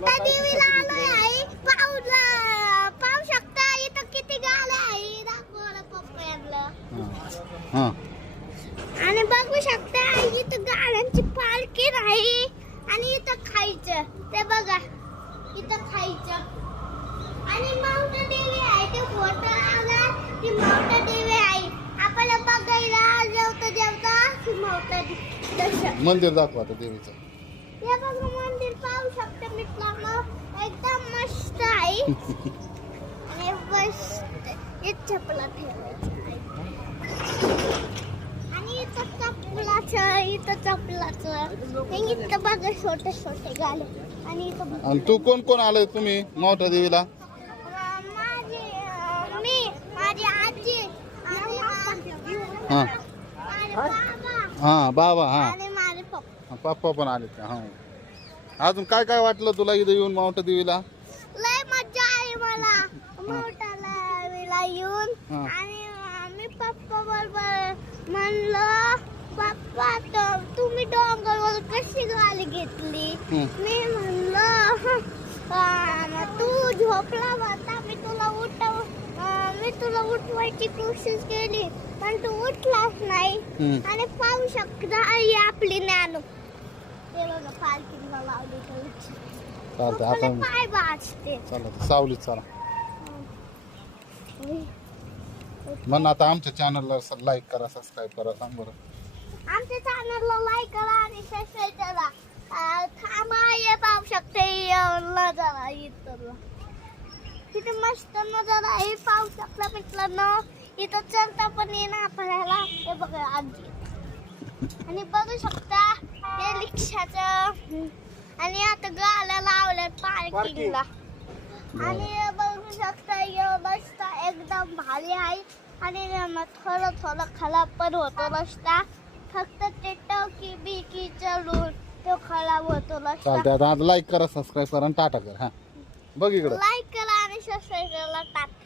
मावटा देवीला आलोय आई. पाहू शकता इथं किती गाड्या आहे. दाखवा पप्पाला. हा आणि बघू शकता इथं गाड्यांची पार्किंग आहे. आणि इथं खायचं ते बघा. इथं खायचं आणि मावटा देवी आहे. ते फोटो आला ती मावटा देवी आहे. आपल्याला बघायला जेवता ती मावटा देवी. मंदिर दाखवा आता देवीचं. हे बघा मंदिर पाहू शकता मित्रांनो. एकदम मस्त आहे. आणि बस हे चपला ठेवायचं आणि इथं चपलाचं हे इथं बघा छोटे छोटे गाले. आणि इथं आणि तू कोण कोण आलाय तुम्ही मावटा देवीला? माझी आजी आणि हा माझे बाबा हा बाबा हा आणि माझे पप्पा. पप्पा पण आले का? हा अजून काय काय वाटलं तुला इथं येऊन मावटा देवीला? लय मजा आली मला मोठाला येऊन. हा. आणि मी पप्पा बरोबर म्हणलं पप्पा तुम्ही डोंगरवर कशी गाडी घेतली. मी म्हणलं तू झोपला होता. मी तुला उठवायची कोशिश केली पण तू उठलाच नाही. आणि पाहू शकता आई आपली ज्ञानू ते बघा पार्किंगला लावली. चालतंय आता पाय वाचते. चला सावलीत चला. म्हण आता आमच्या चॅनलला लाईक करा सबस्क्राईब करा. सांग बरं. आमच्या चॅनलला लाईक करा आणि सबस्क्राईब करा. थांबा हे पाहू शकते नजारा इथं. तिथे मस्त नजारा आहे. पाहू शकता मित्रांनो. इथं चढता पण येणार आपल्याला. हे बघा आजी. आणि बघू शकता हे रिक्षाचं. आणि आता गाड्या लावल्यात पार्किंगला. आणि बघू शकता रस्ता एकदम भारी आहे. आणि थोडं खराब पण होतो रस्ता. फक्त ते टोकी बिकी चढून तो खराब होतो रस्ता. चालतंय आता लाईक करा सबस्क्राईब करा आणि टाटा करा. हा बघ इकडं. लाईक करा आणि सबस्क्राईब करायला टाटा.